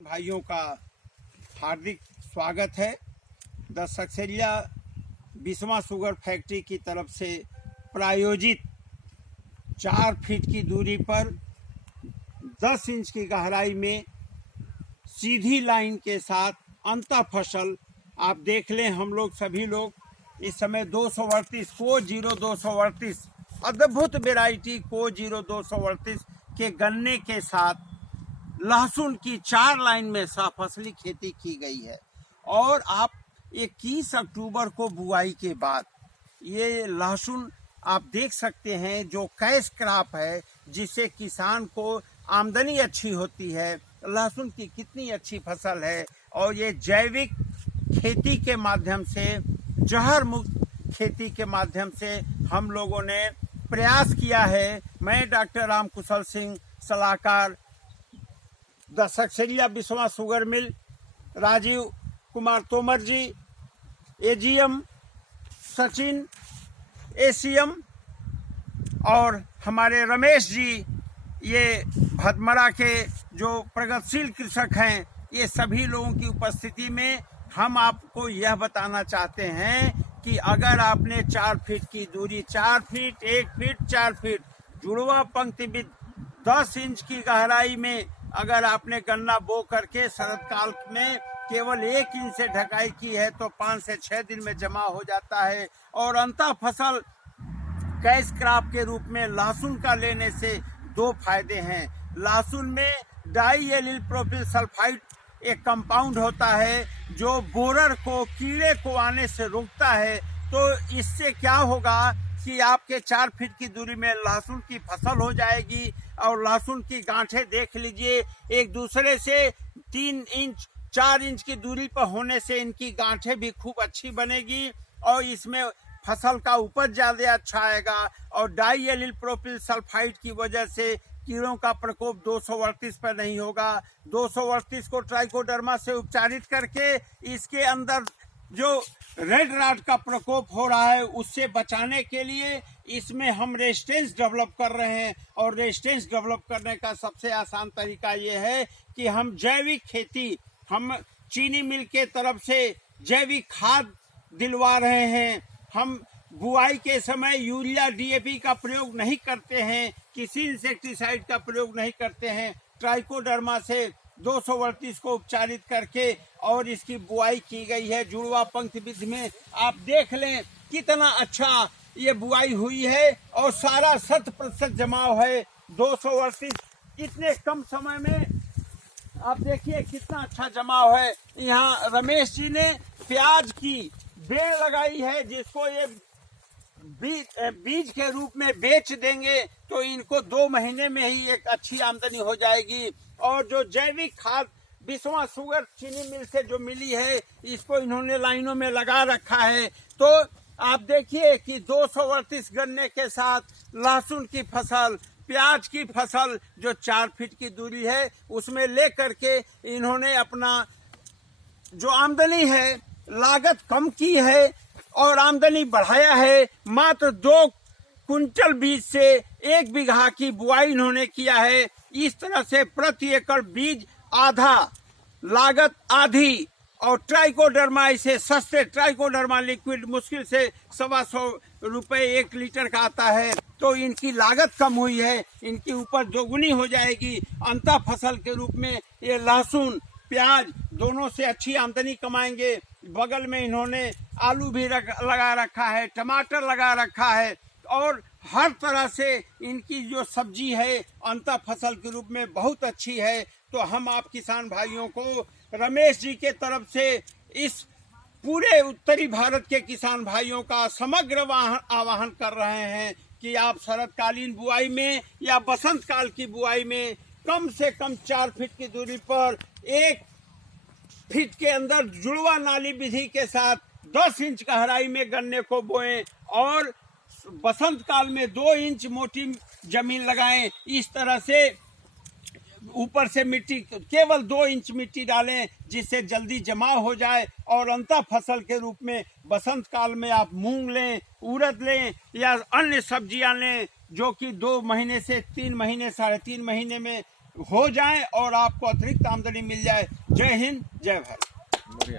भाइयों का हार्दिक स्वागत है। The Seksaria Biswan sugar factory की तरफ से प्रायोजित 4 फीट की दूरी पर 10 इंच की गहराई में सीधी लाइन के साथ अंतः फसल आप देख लें। हम लोग सभी लोग इस समय 238 को 0238 अद्भुत वेराइटी को 0238 के गन्ने के साथ लहसुन की 4 लाइन में सफसली खेती की गई है। और आप 21 अक्टूबर को बुआई के बाद ये लहसुन आप देख सकते हैं, जो कैश क्रॉप है जिससे किसान को आमदनी अच्छी होती है। लहसुन की कितनी अच्छी फसल है और ये जैविक खेती के माध्यम से, जहर मुक्त खेती के माध्यम से हम लोगों ने प्रयास किया है। मैं डॉक्टर राम कुशल सिंह, सलाहकार the Seksaria Biswan sugar mill, Rajiv Kumar Tomar ji, AGM Sachin, ACM और हमारे रमेश जी, ये भदमरा के जो प्रगतिशील कृषक हैं, ये सभी लोगों की उपस्थिति में हम आपको यह बताना चाहते हैं कि अगर आपने 4 फीट की दूरी, 4 फीट, 1 फीट, 4 फीट जुड़वा पंक्ति में 10 इंच की गहराई में अगर आपने गन्ना बो करके शरद काल में केवल 1 इंच से ढकाई की है तो 5 से 6 दिन में जमा हो जाता है। और अंतः फसल कैश क्रॉप के रूप में लहसुन का लेने से 2 फायदे हैं। लहसुन में डाई एलिल प्रोपिल सल्फाइड एक कंपाउंड होता है जो बोरर को, कीड़े को आने से रोकता है। तो इससे क्या होगा कि आपके 4 फीट की दूरी में लहसुन की फसल हो जाएगी। और लहसुन की गांठें देख लीजिए, एक दूसरे से 3 इंच 4 इंच की दूरी पर होने से इनकी गांठें भी खूब अच्छी बनेगी और इसमें फसल का उपज ज़्यादा अच्छा आएगा। और डाई एलिल प्रोपिल सल्फाइड की वजह से कीड़ों का प्रकोप 238 पर नहीं होगा। 238 को ट्राइकोडर्मा से उपचारित करके इसके अंदर जो रेड राट का प्रकोप हो रहा है उससे बचाने के लिए इसमें हम रेजिस्टेंस डेवलप कर रहे हैं। और रेजिस्टेंस डेवलप करने का सबसे आसान तरीका ये है कि हम जैविक खेती, हम चीनी मिल के तरफ से जैविक खाद दिलवा रहे हैं। हम बुआई के समय यूरिया, डीएपी का प्रयोग नहीं करते हैं, किसी इंसेक्टिसाइड का प्रयोग नहीं करते हैं। ट्राइकोडर्मा से 238 को उपचारित करके और इसकी बुआई की गई है जुड़वा पंक्ति विधि में। आप देख लें कितना अच्छा ये बुआई हुई है और सारा 100% जमाव है। 238 इतने कम समय में आप देखिए कितना अच्छा जमाव है। यहाँ रमेश जी ने प्याज की बेल लगाई है जिसको ये बीज के रूप में बेच देंगे तो इनको 2 महीने में ही एक अच्छी आमदनी हो जाएगी। और जो जैविक खाद बिस्वा शुगर चीनी मिल से जो मिली है इसको इन्होंने लाइनों में लगा रखा है। तो आप देखिए कि 238 गन्ने के साथ लहसुन की फसल, प्याज की फसल जो 4 फीट की दूरी है उसमें ले करके इन्होंने अपना जो आमदनी है, लागत कम की है और आमदनी बढ़ाया है। मात्र 2 कुंटल बीज से 1 बीघा की बुआई इन्होंने किया है। इस तरह से प्रति एकड़ बीज आधा, लागत आधी। और ट्राइकोडर्मा इसे सस्ते, ट्राइकोडर्मा लिक्विड मुश्किल से 125 रुपये 1 लीटर का आता है। तो इनकी लागत कम हुई है, इनकी उपज दोगुनी हो जाएगी। अंतः फसल के रूप में ये लहसुन, प्याज दोनों से अच्छी आमदनी कमाएंगे। बगल में इन्होंने आलू भी लगा रखा है, टमाटर लगा रखा है और हर तरह से इनकी जो सब्जी है अंतः फसल के रूप में बहुत अच्छी है। तो हम आप किसान भाइयों को रमेश जी के तरफ से इस पूरे उत्तरी भारत के किसान भाइयों का समग्र आह्वान कर रहे हैं कि आप शरदकालीन बुआई में या बसंत काल की बुआई में कम से कम 4 फीट की दूरी पर 1 फीट के अंदर जुड़वा नाली विधि के साथ 10 इंच गहराई में गन्ने को बोएं और बसंत काल में 2 इंच मोटी जमीन लगाएं। इस तरह से ऊपर से मिट्टी केवल 2 इंच मिट्टी डालें जिससे जल्दी जमा हो जाए। और अंतः फसल के रूप में बसंत काल में आप मूंग लें, उड़द लें या अन्य सब्जियां लें जो कि 2 महीने से 3 महीने, 3.5 महीने में हो जाएं और आपको अतिरिक्त आमदनी मिल जाए। जय हिंद, जय भारत।